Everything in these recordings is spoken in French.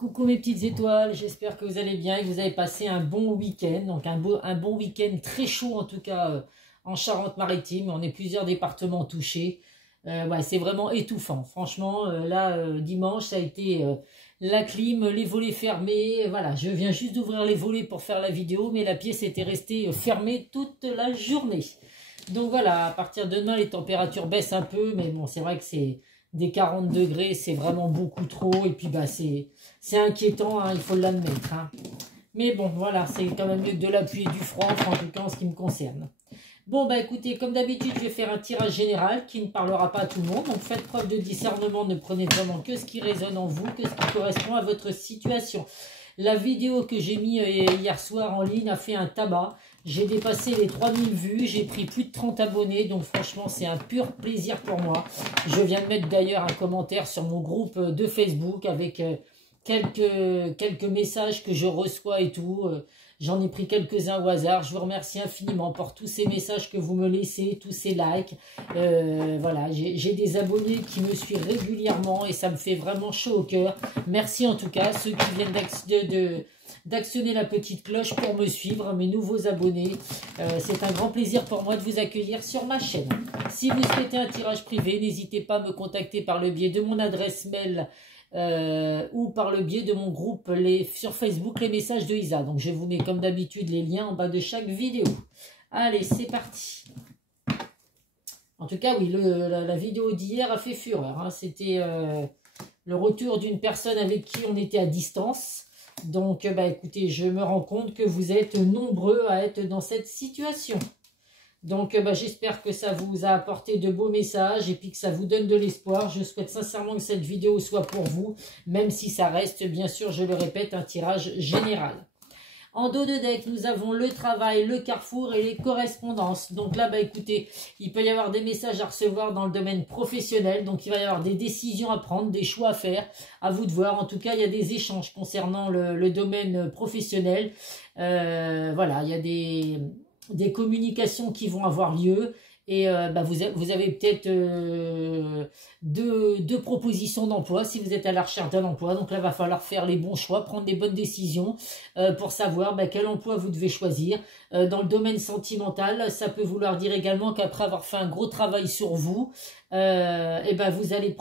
Coucou mes petites étoiles, j'espère que vous allez bien et que vous avez passé un bon week-end. Donc un bon week-end très chaud en tout cas en Charente-Maritime. On est plusieurs départements touchés. Ouais, c'est vraiment étouffant. Franchement, dimanche, ça a été la clim, les volets fermés. Voilà, je viens juste d'ouvrir les volets pour faire la vidéo, mais la pièce était restée fermée toute la journée. Donc voilà, à partir de demain, les températures baissent un peu, mais bon, c'est vrai que c'est des 40 degrés, c'est vraiment beaucoup trop. Et puis, bah, c'est inquiétant, hein, il faut l'admettre. Hein. Mais bon, voilà, c'est quand même mieux que de la pluie et du froid, enfin, en tout cas, en ce qui me concerne. Bon, bah écoutez, comme d'habitude, je vais faire un tirage général qui ne parlera pas à tout le monde. Donc, faites preuve de discernement, ne prenez vraiment que ce qui résonne en vous, que ce qui correspond à votre situation. La vidéo que j'ai mis hier soir en ligne a fait un tabac. J'ai dépassé les 3000 vues, j'ai pris plus de 30 abonnés, donc franchement c'est un pur plaisir pour moi. Je viens de mettre d'ailleurs un commentaire sur mon groupe de Facebook avec quelques messages que je reçois et tout. J'en ai pris quelques-uns au hasard. Je vous remercie infiniment pour tous ces messages que vous me laissez, tous ces likes. Voilà, j'ai des abonnés qui me suivent régulièrement et ça me fait vraiment chaud au cœur. Merci en tout cas, ceux qui viennent d'actionner la petite cloche pour me suivre, mes nouveaux abonnés. C'est un grand plaisir pour moi de vous accueillir sur ma chaîne. Si vous souhaitez un tirage privé, n'hésitez pas à me contacter par le biais de mon adresse mail ou par le biais de mon groupe sur Facebook, les messages de Isa. Donc je vous mets comme d'habitude les liens en bas de chaque vidéo. Allez, c'est parti. En tout cas, oui, la vidéo d'hier a fait fureur. Hein. C'était le retour d'une personne avec qui on était à distance. Donc, bah, écoutez, je me rends compte que vous êtes nombreux à être dans cette situation. Donc, bah, j'espère que ça vous a apporté de beaux messages et puis que ça vous donne de l'espoir. Je souhaite sincèrement que cette vidéo soit pour vous, même si ça reste, bien sûr, je le répète, un tirage général. En dos de deck, nous avons le travail, le carrefour et les correspondances. Donc là, bah écoutez, il peut y avoir des messages à recevoir dans le domaine professionnel. Donc il va y avoir des décisions à prendre, des choix à faire. À vous de voir. En tout cas, il y a des échanges concernant le domaine professionnel. Voilà, il y a des communications qui vont avoir lieu. Et bah vous avez peut-être deux propositions d'emploi si vous êtes à la recherche d'un emploi. Donc là, il va falloir faire les bons choix, prendre les bonnes décisions pour savoir bah, quel emploi vous devez choisir. Dans le domaine sentimental, ça peut vouloir dire également qu'après avoir fait un gros travail sur vous, et ben vous allez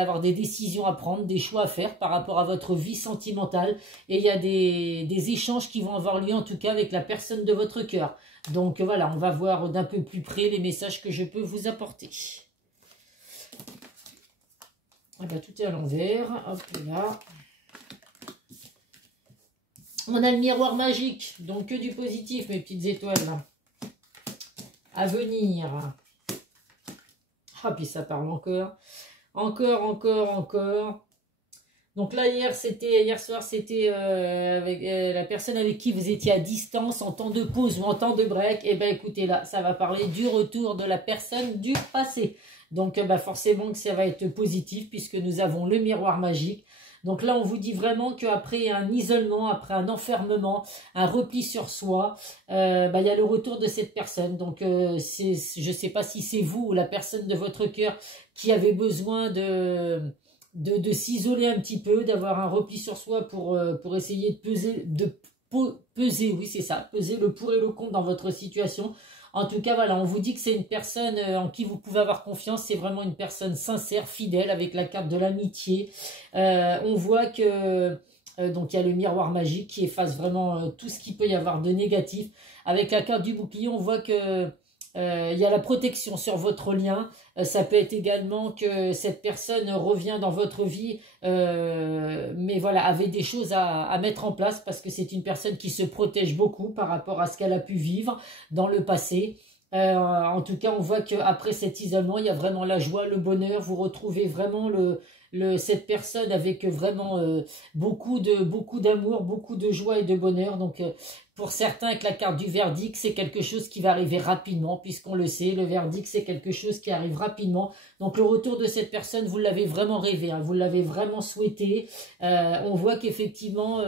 avoir des décisions à prendre, des choix à faire par rapport à votre vie sentimentale. Et il y a des échanges qui vont avoir lieu en tout cas avec la personne de votre cœur. Donc voilà, on va voir d'un peu plus près les messages que je peux vous apporter. Ah ben, tout est à l'envers. Hop là. On a le miroir magique. Donc que du positif, mes petites étoiles. À venir. Ah, puis ça parle encore. Encore. Donc là, hier soir, c'était avec la personne avec qui vous étiez à distance en temps de pause ou en temps de break. Et ben écoutez, là, ça va parler du retour de la personne du passé. Donc bah, forcément que ça va être positif puisque nous avons le miroir magique. Donc là, on vous dit vraiment qu'après un isolement, après un enfermement, un repli sur soi, bah, il y a le retour de cette personne. Donc je ne sais pas si c'est vous ou la personne de votre cœur qui avez besoin de s'isoler un petit peu, d'avoir un repli sur soi pour essayer de peser, oui c'est ça, peser le pour et le contre dans votre situation. En tout cas, voilà, on vous dit que c'est une personne en qui vous pouvez avoir confiance, c'est vraiment une personne sincère, fidèle, avec la carte de l'amitié. On voit que donc il y a le miroir magique qui efface vraiment tout ce qu'il peut y avoir de négatif. Avec la carte du bouclier, on voit que il y a la protection sur votre lien. Ça peut être également que cette personne revient dans votre vie, mais voilà, avait des choses à mettre en place parce que c'est une personne qui se protège beaucoup par rapport à ce qu'elle a pu vivre dans le passé. En tout cas, on voit qu'après cet isolement, il y a vraiment la joie, le bonheur. Vous retrouvez vraiment cette personne avec vraiment beaucoup d'amour, beaucoup de joie et de bonheur. Donc, pour certains, avec la carte du verdict, c'est quelque chose qui va arriver rapidement, puisqu'on le sait, le verdict, c'est quelque chose qui arrive rapidement. Donc, le retour de cette personne, vous l'avez vraiment rêvé, hein, vous l'avez vraiment souhaité. On voit qu'effectivement,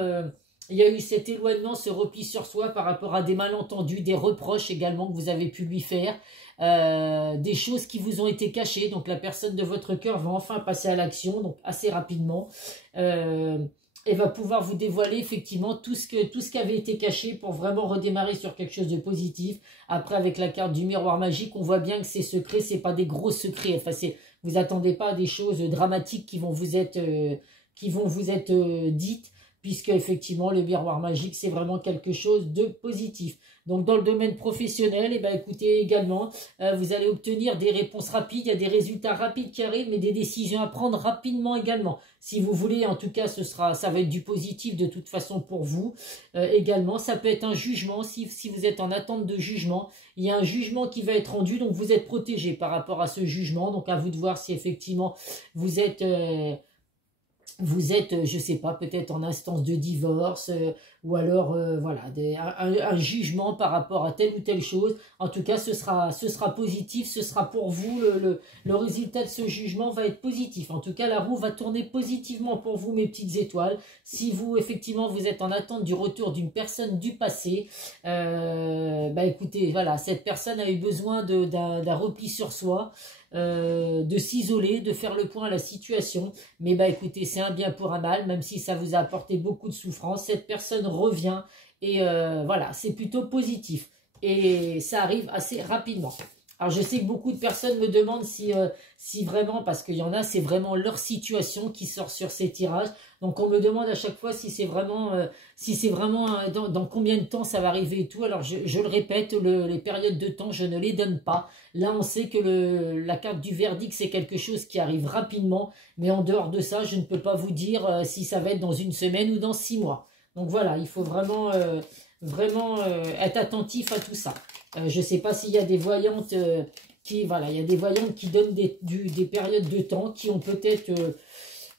il y a eu cet éloignement, ce repli sur soi par rapport à des malentendus, des reproches également que vous avez pu lui faire, des choses qui vous ont été cachées. Donc la personne de votre cœur va enfin passer à l'action, donc assez rapidement. Et va pouvoir vous dévoiler effectivement tout ce qui avait été caché pour vraiment redémarrer sur quelque chose de positif. Après, avec la carte du miroir magique, on voit bien que ces secrets, c'est pas des gros secrets. Enfin, vous attendez pas à des choses dramatiques qui vont vous être dites, puisque effectivement le miroir magique c'est vraiment quelque chose de positif. Donc dans le domaine professionnel, et ben écoutez également, vous allez obtenir des réponses rapides, il y a des résultats rapides qui arrivent, mais des décisions à prendre rapidement également. Si vous voulez, en tout cas, ça va être du positif de toute façon pour vous. Également, ça peut être un jugement, si vous êtes en attente de jugement, il y a un jugement qui va être rendu, donc vous êtes protégé par rapport à ce jugement, donc à vous de voir si effectivement vous êtes... je sais pas, peut-être en instance de divorce, ou alors, voilà, un jugement par rapport à telle ou telle chose. En tout cas, ce sera positif, ce sera pour vous, le résultat de ce jugement va être positif. En tout cas, la roue va tourner positivement pour vous, mes petites étoiles. Si vous, effectivement, vous êtes en attente du retour d'une personne du passé, bah écoutez, voilà, cette personne a eu besoin d'un repli sur soi, de s'isoler, de faire le point à la situation. Mais bah écoutez, c'est un bien pour un mal, même si ça vous a apporté beaucoup de souffrance, cette personne revient et voilà, c'est plutôt positif et ça arrive assez rapidement. Alors je sais que beaucoup de personnes me demandent si vraiment, parce qu'il y en a, c'est vraiment leur situation qui sort sur ces tirages. Donc on me demande à chaque fois si c'est vraiment, dans combien de temps ça va arriver et tout. Alors je le répète, les périodes de temps, je ne les donne pas. Là on sait que la carte du verdict c'est quelque chose qui arrive rapidement. Mais en dehors de ça, je ne peux pas vous dire si ça va être dans une semaine ou dans 6 mois. Donc voilà, il faut vraiment, être attentif à tout ça. Je ne sais pas s'il y a des voyantes voilà, il y a des voyantes qui donnent des périodes de temps qui ont peut-être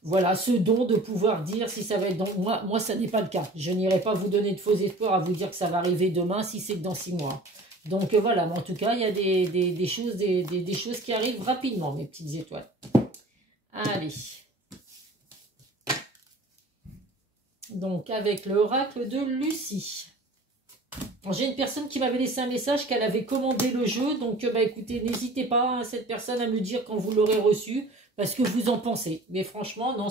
voilà, ce don de pouvoir dire si ça va être dans... Moi ça n'est pas le cas. Je n'irai pas vous donner de faux espoirs à vous dire que ça va arriver demain si c'est que dans 6 mois. Donc voilà, mais en tout cas, il y a des choses qui arrivent rapidement, mes petites étoiles. Allez. Donc avec l'oracle de Lucie. J'ai une personne qui m'avait laissé un message qu'elle avait commandé le jeu. Donc bah écoutez, n'hésitez pas, cette personne, à me dire quand vous l'aurez reçu, parce que vous en pensez. Mais franchement, non,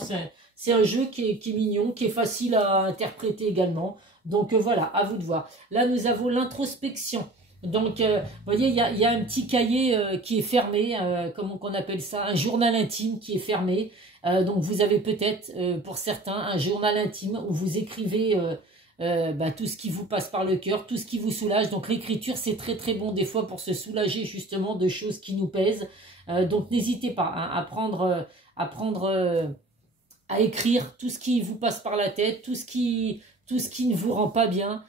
c'est un jeu qui est mignon, qui est facile à interpréter également. Donc voilà, à vous de voir. Là, nous avons l'introspection. Donc, vous voyez, il y a un petit cahier qui est fermé, comment qu'on appelle ça, un journal intime qui est fermé. Donc, vous avez peut-être, pour certains, un journal intime où vous écrivez bah, tout ce qui vous passe par le cœur, tout ce qui vous soulage. Donc, l'écriture, c'est très très bon des fois pour se soulager justement de choses qui nous pèsent. Donc, n'hésitez pas hein, à écrire tout ce qui vous passe par la tête, tout ce qui ne vous rend pas bien.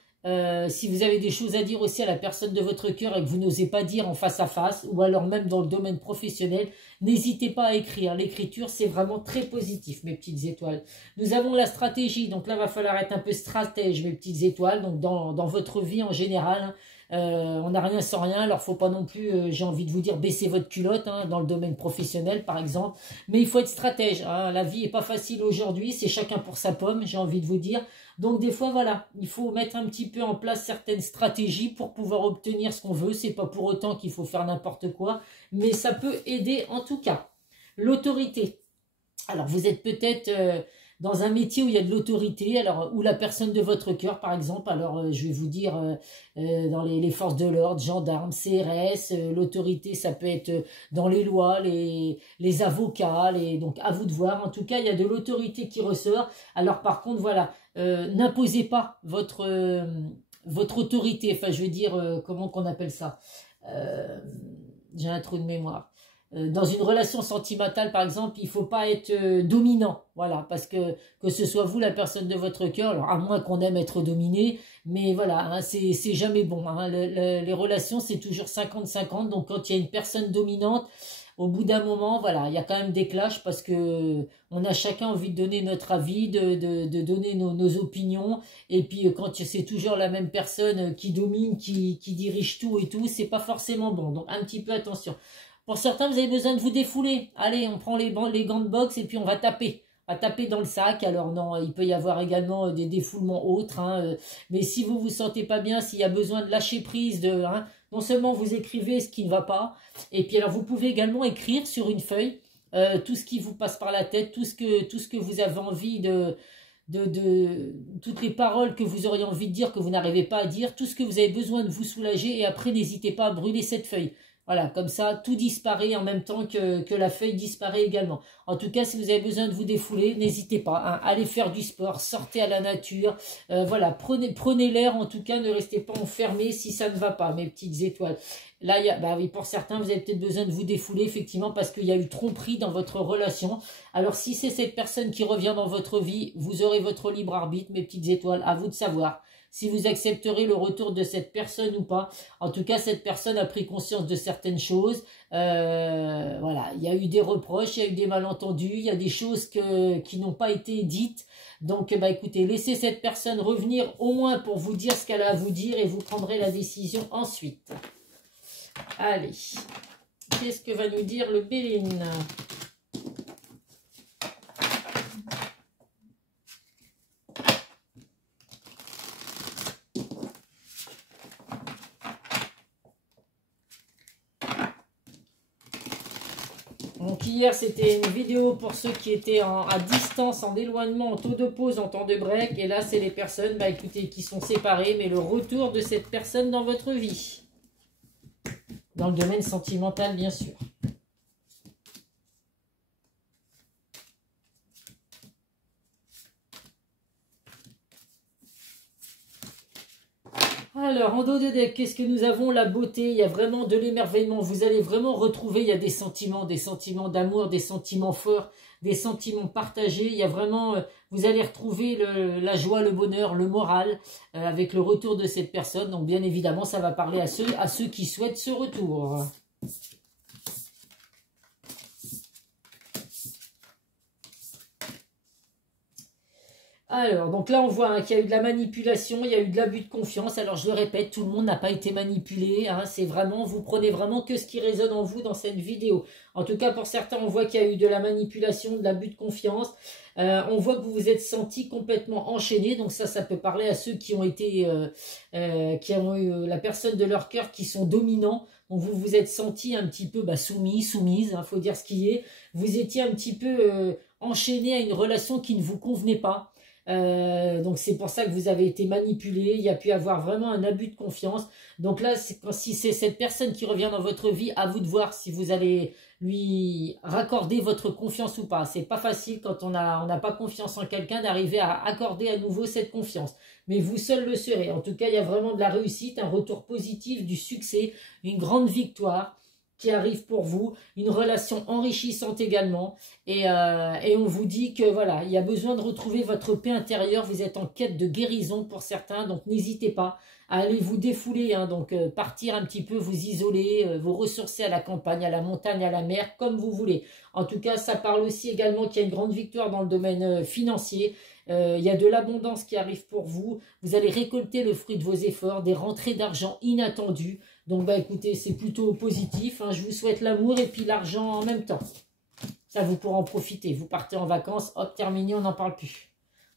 Si vous avez des choses à dire aussi à la personne de votre cœur et que vous n'osez pas dire en face à face, ou alors même dans le domaine professionnel, n'hésitez pas à écrire. L'écriture, c'est vraiment très positif, mes petites étoiles. Nous avons la stratégie, donc là, il va falloir être un peu stratège, mes petites étoiles, donc dans votre vie en général, hein. On n'a rien sans rien, alors faut pas non plus, j'ai envie de vous dire, baisser votre culotte hein, dans le domaine professionnel par exemple, mais il faut être stratège, hein. La vie est pas facile aujourd'hui, c'est chacun pour sa pomme, j'ai envie de vous dire, donc des fois voilà, il faut mettre un petit peu en place certaines stratégies pour pouvoir obtenir ce qu'on veut, c'est pas pour autant qu'il faut faire n'importe quoi, mais ça peut aider en tout cas. L'autorité, alors vous êtes peut-être... dans un métier où il y a de l'autorité, alors où la personne de votre cœur, par exemple, alors je vais vous dire dans les forces de l'ordre, gendarmes, CRS, l'autorité, ça peut être dans les lois, les avocats, donc à vous de voir. En tout cas, il y a de l'autorité qui ressort. Alors par contre, voilà, n'imposez pas votre autorité. Enfin, je veux dire, comment qu'on appelle ça, j'ai un trou de mémoire. Dans une relation sentimentale, par exemple, il ne faut pas être dominant, voilà, parce que ce soit vous, la personne de votre cœur, alors à moins qu'on aime être dominé, mais voilà, hein, c'est jamais bon, hein, les relations, c'est toujours 50-50, donc quand il y a une personne dominante, au bout d'un moment, voilà, il y a quand même des clashs, parce que on a chacun envie de donner notre avis, de donner nos opinions, et puis quand c'est toujours la même personne qui domine, qui dirige tout et tout, c'est pas forcément bon, donc un petit peu attention. Pour certains, vous avez besoin de vous défouler. Allez, on prend les gants de boxe et puis on va taper. pas taper dans le sac. Alors non, il peut y avoir également des défoulements autres, hein, mais si vous vous sentez pas bien, s'il y a besoin de lâcher prise, hein, non seulement vous écrivez ce qui ne va pas, et puis alors vous pouvez également écrire sur une feuille tout ce qui vous passe par la tête, tout ce que vous avez envie toutes les paroles que vous auriez envie de dire, que vous n'arrivez pas à dire, tout ce que vous avez besoin de vous soulager, et après n'hésitez pas à brûler cette feuille. Voilà, comme ça, tout disparaît en même temps que la feuille disparaît également. En tout cas, si vous avez besoin de vous défouler, n'hésitez pas, hein, allez faire du sport, sortez à la nature, voilà, prenez l'air, en tout cas, ne restez pas enfermés si ça ne va pas, mes petites étoiles. Là, bah oui, pour certains, vous avez peut-être besoin de vous défouler, effectivement, parce qu'il y a eu tromperie dans votre relation. Alors, si c'est cette personne qui revient dans votre vie, vous aurez votre libre arbitre, mes petites étoiles, à vous de savoir si vous accepterez le retour de cette personne ou pas. En tout cas, cette personne a pris conscience de certaines choses. Voilà, il y a eu des reproches, il y a eu des malentendus, il y a des choses qui n'ont pas été dites. Donc, bah, écoutez, laissez cette personne revenir au moins pour vous dire ce qu'elle a à vous dire et vous prendrez la décision ensuite. Allez, qu'est-ce que va nous dire le Béline ? Donc hier c'était une vidéo pour ceux qui étaient à distance, en éloignement, en taux de pause, en temps de break. Et là c'est les personnes, bah écoutez, qui sont séparées, mais le retour de cette personne dans votre vie. Dans le domaine sentimental, bien sûr. Alors, en dos de deck, qu'est-ce que nous avons? La beauté, il y a vraiment de l'émerveillement. Vous allez vraiment retrouver, il y a des sentiments d'amour, des sentiments forts, des sentiments partagés. Il y a vraiment, vous allez retrouver la joie, le bonheur, le moral avec le retour de cette personne. Donc, bien évidemment, ça va parler à ceux qui souhaitent ce retour. Alors, donc là, on voit hein, qu'il y a eu de la manipulation, il y a eu de l'abus de confiance. Alors, je le répète, tout le monde n'a pas été manipulé. Hein, c'est vraiment, vous prenez vraiment que ce qui résonne en vous dans cette vidéo. En tout cas, pour certains, on voit qu'il y a eu de la manipulation, de l'abus de confiance. On voit que vous vous êtes senti complètement enchaîné. Donc ça peut parler à ceux qui ont été, qui ont eu la personne de leur cœur, qui sont dominants. Donc, vous vous êtes senti un petit peu soumise, hein, faut dire ce qui est. Vous étiez un petit peu enchaîné à une relation qui ne vous convenait pas. Donc c'est pour ça que vous avez été manipulé, il y a pu avoir vraiment un abus de confiance. Donc là, si c'est cette personne qui revient dans votre vie, à vous de voir si vous allez lui raccorder votre confiance ou pas. C'est pas facile quand on n'a pas confiance en quelqu'un d'arriver à accorder à nouveau cette confiance. Mais vous seul le serez. En tout cas, il y a vraiment de la réussite, un retour positif, du succès, une grande victoire qui arrive pour vous, une relation enrichissante également, et on vous dit que voilà, il y a besoin de retrouver votre paix intérieure, vous êtes en quête de guérison pour certains, donc n'hésitez pas à aller vous défouler, hein, donc partir un petit peu, vous isoler, vous ressourcer à la campagne, à la montagne, à la mer, comme vous voulez. En tout cas, ça parle aussi également qu'il y a une grande victoire dans le domaine financier. Il y a de l'abondance qui arrive pour vous, vous allez récolter le fruit de vos efforts, des rentrées d'argent inattendues. Donc, bah écoutez, c'est plutôt positif. Hein. Je vous souhaite l'amour et puis l'argent en même temps. Ça, vous pourrez en profiter. Vous partez en vacances, hop, terminé, on n'en parle plus.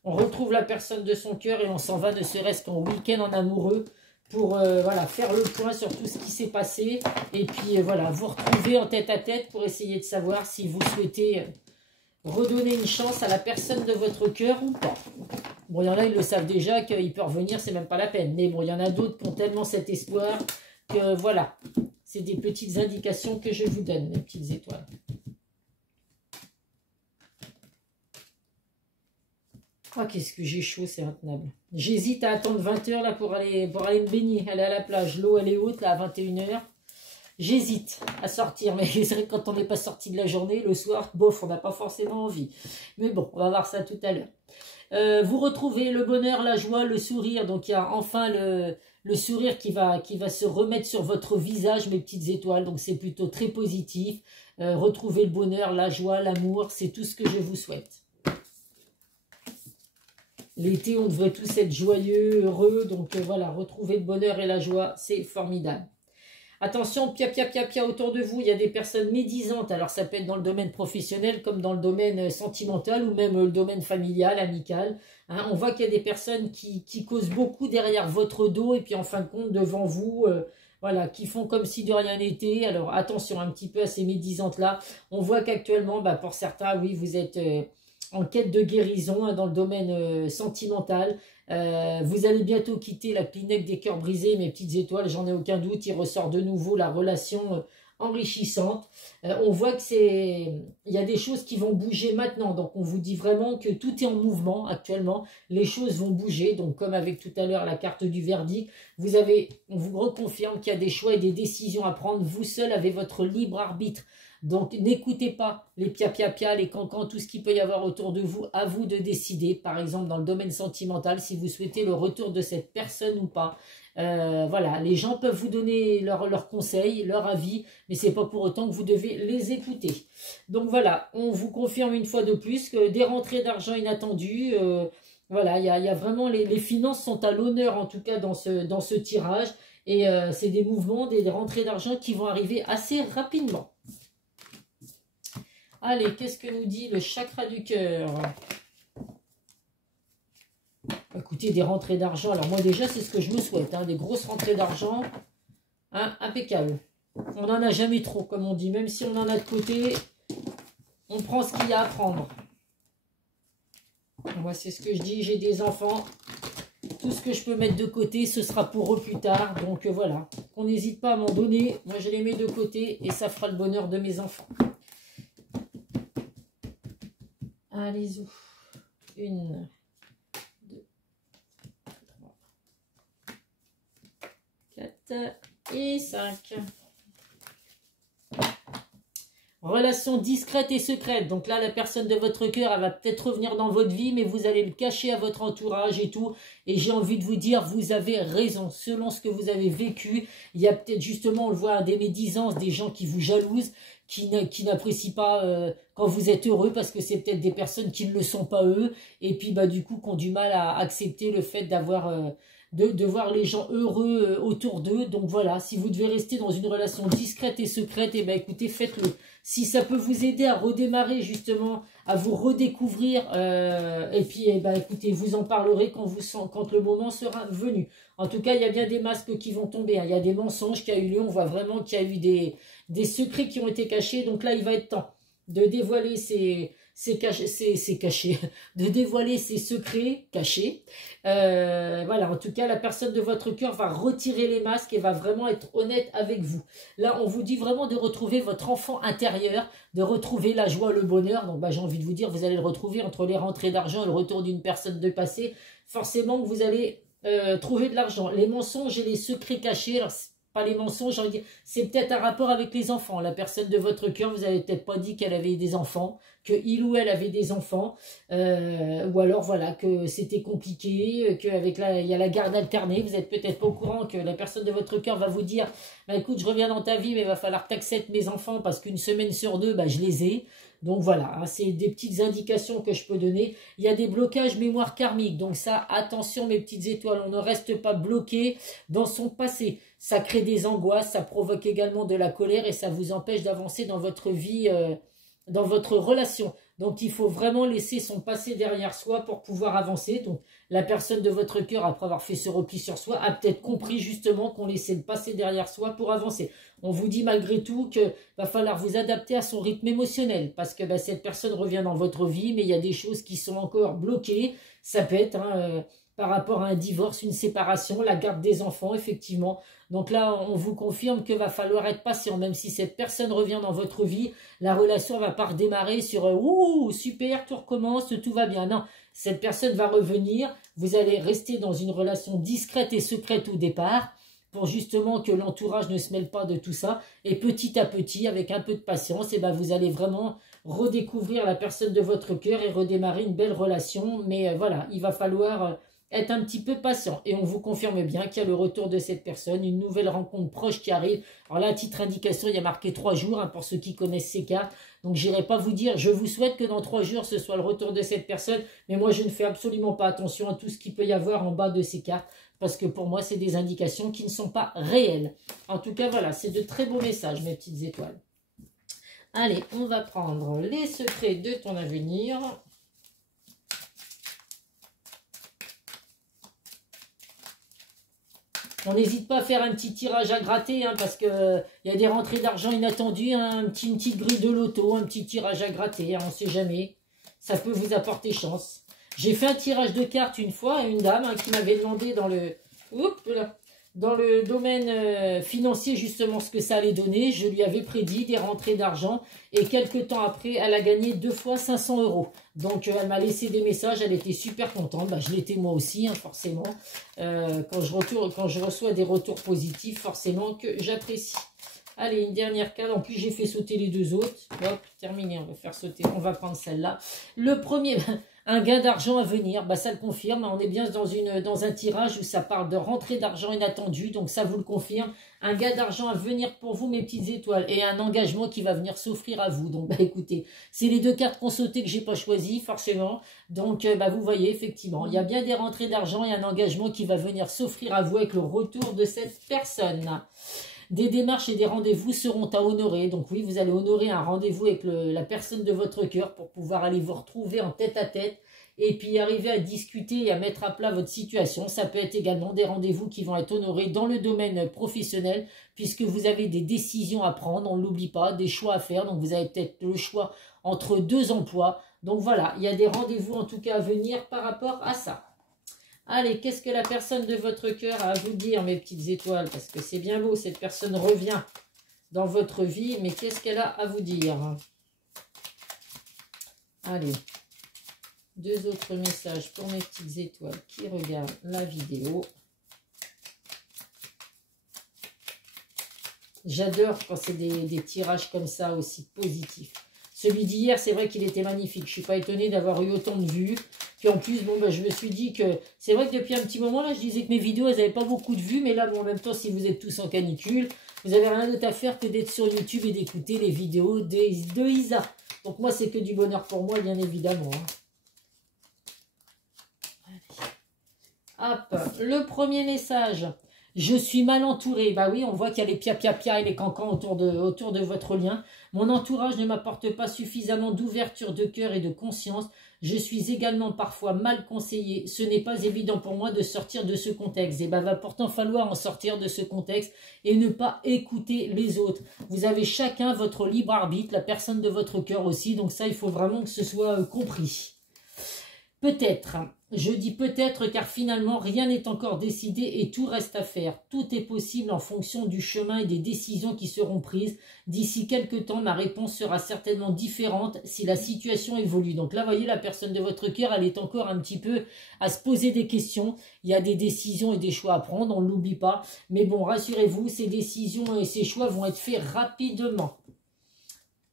On retrouve la personne de son cœur et on s'en va ne serait-ce qu'en week-end en amoureux pour voilà, faire le point sur tout ce qui s'est passé. Et puis, voilà, vous retrouver en tête-à-tête pour essayer de savoir si vous souhaitez redonner une chance à la personne de votre cœur ou pas. Bon, il y en a, ils le savent déjà, qu'il peut revenir, c'est même pas la peine. Mais bon, il y en a d'autres qui ont tellement cet espoir que voilà, c'est des petites indications que je vous donne, mes petites étoiles. Oh, qu'est-ce que j'ai chaud, c'est intenable. J'hésite à attendre 20 h là pour aller me baigner, aller à la plage. L'eau, elle est haute, là, à 21 h. J'hésite à sortir, mais c'est vrai que quand on n'est pas sorti de la journée, le soir, bof, on n'a pas forcément envie. Mais bon, on va voir ça tout à l'heure. Vous retrouvez le bonheur, la joie, le sourire. Donc, il y a enfin le sourire qui va se remettre sur votre visage, mes petites étoiles. Donc, c'est plutôt très positif. Retrouvez le bonheur, la joie, l'amour. C'est tout ce que je vous souhaite. L'été, on devrait tous être joyeux, heureux. Donc, voilà, retrouvez le bonheur et la joie. C'est formidable. Attention, pia, pia, pia, pia, autour de vous, il y a des personnes médisantes. Alors, ça peut être dans le domaine professionnel, comme dans le domaine sentimental, ou même le domaine familial, amical. Hein, on voit qu'il y a des personnes qui causent beaucoup derrière votre dos, et puis en fin de compte, devant vous, voilà, qui font comme si de rien n'était. Alors, attention un petit peu à ces médisantes-là. On voit qu'actuellement, bah, pour certains, oui, vous êtes en quête de guérison hein, dans le domaine sentimental. Vous allez bientôt quitter la clinique des cœurs brisés, mes petites étoiles, j'en ai aucun doute. Il ressort de nouveau la relation enrichissante. On voit que il y a des choses qui vont bouger maintenant. Donc on vous dit vraiment que tout est en mouvement actuellement. Les choses vont bouger. Donc comme avec tout à l'heure la carte du verdict, on vous reconfirme qu'il y a des choix et des décisions à prendre. Vous seul avez votre libre arbitre. Donc n'écoutez pas les pia-pia-pia, les cancans, tout ce qu'il peut y avoir autour de vous. À vous de décider, par exemple dans le domaine sentimental, si vous souhaitez le retour de cette personne ou pas. Voilà, les gens peuvent vous donner leurs conseils, leur avis, mais c'est pas pour autant que vous devez les écouter. Donc voilà, on vous confirme une fois de plus que des rentrées d'argent inattendues, voilà, il y a vraiment, les finances sont à l'honneur en tout cas dans ce tirage, et c'est des mouvements, des rentrées d'argent qui vont arriver assez rapidement. Allez, qu'est-ce que nous dit le chakra du cœur? Écoutez, des rentrées d'argent. Alors moi déjà, c'est ce que je me souhaite. Hein, des grosses rentrées d'argent. Hein, impeccable. On n'en a jamais trop, comme on dit. Même si on en a de côté, on prend ce qu'il y a à prendre. Moi, c'est ce que je dis. J'ai des enfants. Tout ce que je peux mettre de côté, ce sera pour eux plus tard. Donc voilà. On n'hésite pas à m'en donner. Moi, je les mets de côté et ça fera le bonheur de mes enfants. Allez-y. 1, 2, 3, 4 et 5. Relation discrète et secrète. Donc là, la personne de votre cœur, elle va peut-être revenir dans votre vie, mais vous allez le cacher à votre entourage et tout. Et j'ai envie de vous dire, vous avez raison. Selon ce que vous avez vécu, il y a peut-être justement, on le voit, des médisances, des gens qui vous jalousent, qui n'apprécient pas quand vous êtes heureux, parce que c'est peut-être des personnes qui ne le sont pas eux, et puis bah du coup, qui ont du mal à accepter le fait d'avoir... de voir les gens heureux autour d'eux. Donc voilà, si vous devez rester dans une relation discrète et secrète, et ben écoutez, faites-le. Si ça peut vous aider à redémarrer justement, à vous redécouvrir, et puis eh ben, écoutez, vous en parlerez quand le moment sera venu. En tout cas, il y a bien des masques qui vont tomber, hein. Il y a des mensonges qui ont eu lieu, on voit vraiment qu'il y a eu des secrets qui ont été cachés. Donc là, il va être temps de dévoiler de dévoiler ses secrets cachés. Voilà, en tout cas, la personne de votre cœur va retirer les masques et va vraiment être honnête avec vous. Là, on vous dit vraiment de retrouver votre enfant intérieur, de retrouver la joie, le bonheur. Donc, bah, j'ai envie de vous dire, vous allez le retrouver entre les rentrées d'argent et le retour d'une personne de passé. Forcément que vous allez trouver de l'argent. Les mensonges et les secrets cachés, alors pas les mensonges, j'ai envie de dire, c'est peut-être un rapport avec les enfants. La personne de votre cœur, vous avez peut-être pas dit qu'elle avait des enfants, que il ou elle avait des enfants, ou alors voilà, que c'était compliqué, qu'avec il y a la garde alternée, vous n'êtes peut-être pas au courant que la personne de votre cœur va vous dire, bah, écoute, je reviens dans ta vie, mais il va falloir que tu acceptes mes enfants, parce qu'une semaine sur deux, bah, je les ai. Donc voilà, hein, c'est des petites indications que je peux donner. Il y a des blocages mémoire karmique, donc ça, attention mes petites étoiles, on ne reste pas bloqué dans son passé. Ça crée des angoisses, ça provoque également de la colère et ça vous empêche d'avancer dans votre vie, dans votre relation. Donc il faut vraiment laisser son passé derrière soi pour pouvoir avancer. Donc la personne de votre cœur, après avoir fait ce repli sur soi, a peut-être compris justement qu'on laissait le passé derrière soi pour avancer. On vous dit malgré tout qu'il va falloir vous adapter à son rythme émotionnel, parce que bah, cette personne revient dans votre vie, mais il y a des choses qui sont encore bloquées. Ça peut être par rapport à un divorce, une séparation, la garde des enfants, effectivement. Donc là, on vous confirme qu'il va falloir être patient, même si cette personne revient dans votre vie, la relation ne va pas redémarrer sur « Ouh, super, tout recommence, tout va bien ». Non, cette personne va revenir, vous allez rester dans une relation discrète et secrète au départ, pour justement que l'entourage ne se mêle pas de tout ça. Et petit à petit, avec un peu de patience, et ben vous allez vraiment redécouvrir la personne de votre cœur et redémarrer une belle relation. Mais voilà, il va falloir être un petit peu patient. Et on vous confirme bien qu'il y a le retour de cette personne, une nouvelle rencontre proche qui arrive. Alors là, à titre indication, il y a marqué 3 jours, hein, pour ceux qui connaissent ces cartes. Donc, je n'irai pas vous dire, je vous souhaite que dans 3 jours, ce soit le retour de cette personne. Mais moi, je ne fais absolument pas attention à tout ce qu'il peut y avoir en bas de ces cartes. Parce que pour moi, c'est des indications qui ne sont pas réelles. En tout cas, voilà, c'est de très beaux messages, mes petites étoiles. Allez, on va prendre les secrets de ton avenir. On n'hésite pas à faire un petit tirage à gratter, hein, parce qu'il y a des rentrées d'argent inattendues, hein, une petite grille de loto, un petit tirage à gratter, hein, on ne sait jamais. Ça peut vous apporter chance. J'ai fait un tirage de cartes une fois à une dame, hein, qui m'avait demandé dans le domaine financier justement ce que ça allait donner. Je lui avais prédit des rentrées d'argent et quelques temps après, elle a gagné 2 fois 500 €. Donc, elle m'a laissé des messages, elle était super contente. Bah, je l'étais moi aussi, hein, forcément. Quand je reçois des retours positifs, forcément que j'apprécie. Allez, une dernière carte. En plus, j'ai fait sauter les 2 autres. Hop, terminé. On va faire sauter. On va prendre celle-là. Le premier, un gain d'argent à venir. Bah, ça le confirme. On est bien dans un tirage où ça parle de rentrée d'argent inattendue. Donc, ça vous le confirme. Un gain d'argent à venir pour vous, mes petites étoiles. Et un engagement qui va venir s'offrir à vous. Donc, bah, écoutez, c'est les 2 cartes qu'on sautait que j'ai pas choisies, forcément. Donc, bah, vous voyez, effectivement, il y a bien des rentrées d'argent et un engagement qui va venir s'offrir à vous avec le retour de cette personne. Des démarches et des rendez-vous seront à honorer. Donc oui, vous allez honorer un rendez-vous avec la personne de votre cœur pour pouvoir aller vous retrouver en tête-à-tête et puis arriver à discuter et à mettre à plat votre situation. Ça peut être également des rendez-vous qui vont être honorés dans le domaine professionnel puisque vous avez des décisions à prendre, on ne l'oublie pas, des choix à faire. Donc vous avez peut-être le choix entre 2 emplois. Donc voilà, il y a des rendez-vous en tout cas à venir par rapport à ça. Allez, qu'est-ce que la personne de votre cœur a à vous dire, mes petites étoiles? Parce que c'est bien beau, cette personne revient dans votre vie, mais qu'est-ce qu'elle a à vous dire? Allez, 2 autres messages pour mes petites étoiles qui regardent la vidéo. J'adore quand c'est des tirages comme ça aussi positifs. Celui d'hier, c'est vrai qu'il était magnifique. Je ne suis pas étonnée d'avoir eu autant de vues. Puis en plus, bon, ben, je me suis dit que c'est vrai que depuis un petit moment, là, je disais que mes vidéos, elles n'avaient pas beaucoup de vues. Mais là, bon, en même temps, si vous êtes tous en canicule, vous n'avez rien d'autre à faire que d'être sur YouTube et d'écouter les vidéos de Isa. Donc moi, c'est que du bonheur pour moi, bien évidemment. Hein. Hop, le premier message. Je suis mal entouré. Bah oui, on voit qu'il y a les pia-pia-pia et les cancans autour de votre lien. Mon entourage ne m'apporte pas suffisamment d'ouverture de cœur et de conscience. Je suis également parfois mal conseillé. Ce n'est pas évident pour moi de sortir de ce contexte. Et bah, va pourtant falloir en sortir de ce contexte et ne pas écouter les autres. Vous avez chacun votre libre arbitre, la personne de votre cœur aussi. Donc ça, il faut vraiment que ce soit compris. Peut-être, je dis peut-être car finalement rien n'est encore décidé et tout reste à faire. Tout est possible en fonction du chemin et des décisions qui seront prises. D'ici quelques temps, ma réponse sera certainement différente si la situation évolue. Donc là, vous voyez, la personne de votre cœur, elle est encore un petit peu à se poser des questions. Il y a des décisions et des choix à prendre, on ne l'oublie pas. Mais bon, rassurez-vous, ces décisions et ces choix vont être faits rapidement.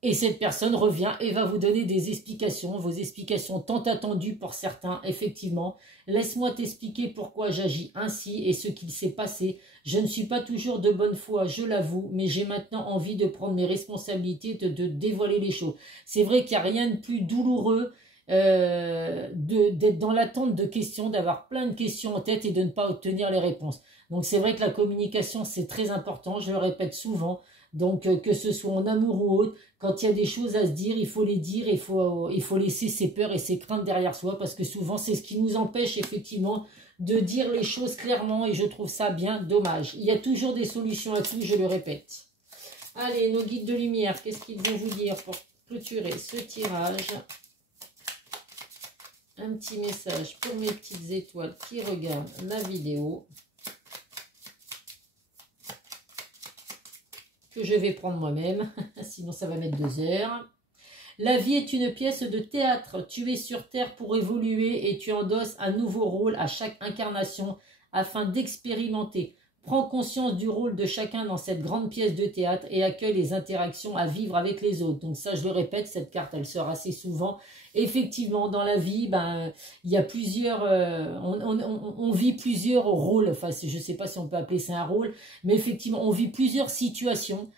Et cette personne revient et va vous donner des explications, vos explications tant attendues pour certains, effectivement. Laisse-moi t'expliquer pourquoi j'agis ainsi et ce qu'il s'est passé. Je ne suis pas toujours de bonne foi, je l'avoue, mais j'ai maintenant envie de prendre mes responsabilités, de dévoiler les choses. C'est vrai qu'il n'y a rien de plus douloureux d'être dans l'attente de questions, d'avoir plein de questions en tête et de ne pas obtenir les réponses. Donc c'est vrai que la communication, c'est très important, je le répète souvent. Donc, que ce soit en amour ou autre, quand il y a des choses à se dire, il faut les dire, il faut laisser ses peurs et ses craintes derrière soi, parce que souvent, c'est ce qui nous empêche effectivement de dire les choses clairement, et je trouve ça bien dommage. Il y a toujours des solutions à tout, je le répète. Allez, nos guides de lumière, qu'est-ce qu'ils vont vous dire pour clôturer ce tirage? Un petit message pour mes petites étoiles qui regardent la vidéo. Que je vais prendre moi-même, sinon ça va mettre 2 heures. La vie est une pièce de théâtre. Tu es sur Terre pour évoluer et tu endosses un nouveau rôle à chaque incarnation afin d'expérimenter. Prends conscience du rôle de chacun dans cette grande pièce de théâtre et accueille les interactions à vivre avec les autres. Donc ça, je le répète, cette carte, elle sort assez souvent. Effectivement, dans la vie, il y a plusieurs... on vit plusieurs rôles. Enfin, je ne sais pas si on peut appeler ça un rôle, mais effectivement, on vit plusieurs situations.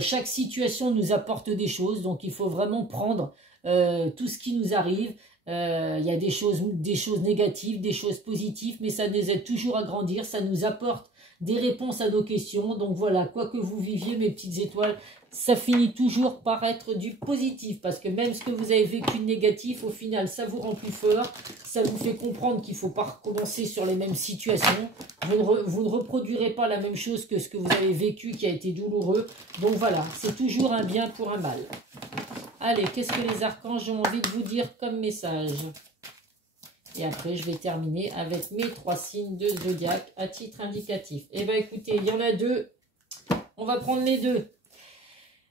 Chaque situation nous apporte des choses, donc il faut vraiment prendre tout ce qui nous arrive. Il y a des choses négatives, des choses positives, mais ça nous aide toujours à grandir, ça nous apporte des réponses à nos questions. Donc voilà, quoi que vous viviez, mes petites étoiles, ça finit toujours par être du positif, parce que même ce que vous avez vécu de négatif, au final, ça vous rend plus fort, ça vous fait comprendre qu'il ne faut pas recommencer sur les mêmes situations, vous ne reproduirez pas la même chose que ce que vous avez vécu qui a été douloureux. Donc voilà, c'est toujours un bien pour un mal. Allez, qu'est-ce que les archanges ont envie de vous dire comme message? Et après, je vais terminer avec mes 3 signes de zodiaque à titre indicatif. Eh bien, écoutez, il y en a 2. On va prendre les 2.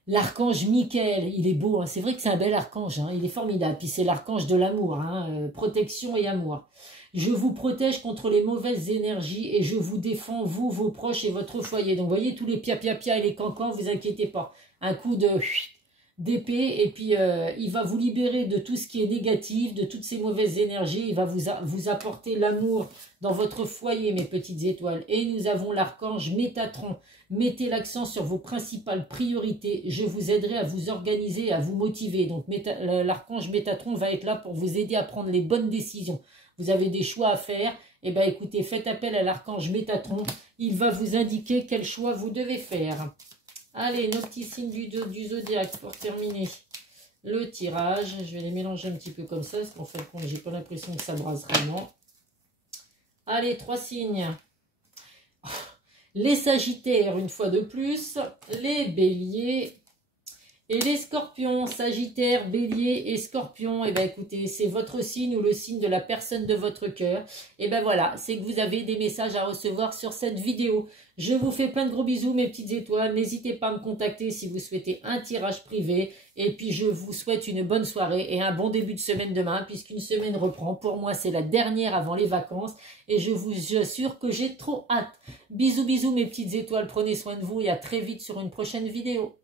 L'archange Michael, il est beau. Hein. C'est vrai que c'est un bel archange. Hein. Il est formidable. Puis c'est l'archange de l'amour. Hein. Protection et amour. Je vous protège contre les mauvaises énergies et je vous défends, vous, vos proches et votre foyer. Donc, vous voyez, tous les pia-pia-pia et les cancans, vous inquiétez pas. Un coup d'épée et puis il va vous libérer de tout ce qui est négatif, de toutes ces mauvaises énergies. Il va vous apporter l'amour dans votre foyer, mes petites étoiles. Et nous avons l'archange Métatron. Mettez l'accent sur vos principales priorités. Je vous aiderai à vous organiser et à vous motiver. Donc l'archange Métatron va être là pour vous aider à prendre les bonnes décisions. Vous avez des choix à faire. Eh bien écoutez, faites appel à l'archange Métatron. Il va vous indiquer quel choix vous devez faire. Allez, nos petits signes du zodiaque pour terminer le tirage. Je vais les mélanger un petit peu comme ça, parce qu'en fait, j'ai pas l'impression que ça brasse vraiment. Allez, 3 signes. Les Sagittaires, une fois de plus. Les Béliers et les Scorpions. Sagittaire, Bélier et Scorpion. Et bien écoutez, c'est votre signe ou le signe de la personne de votre cœur. Et ben voilà, c'est que vous avez des messages à recevoir sur cette vidéo. Je vous fais plein de gros bisous, mes petites étoiles. N'hésitez pas à me contacter si vous souhaitez un tirage privé. Et puis, je vous souhaite une bonne soirée et un bon début de semaine demain, puisqu'une semaine reprend. Pour moi, c'est la dernière avant les vacances. Et je vous assure que j'ai trop hâte. Bisous, bisous, mes petites étoiles. Prenez soin de vous et à très vite sur une prochaine vidéo.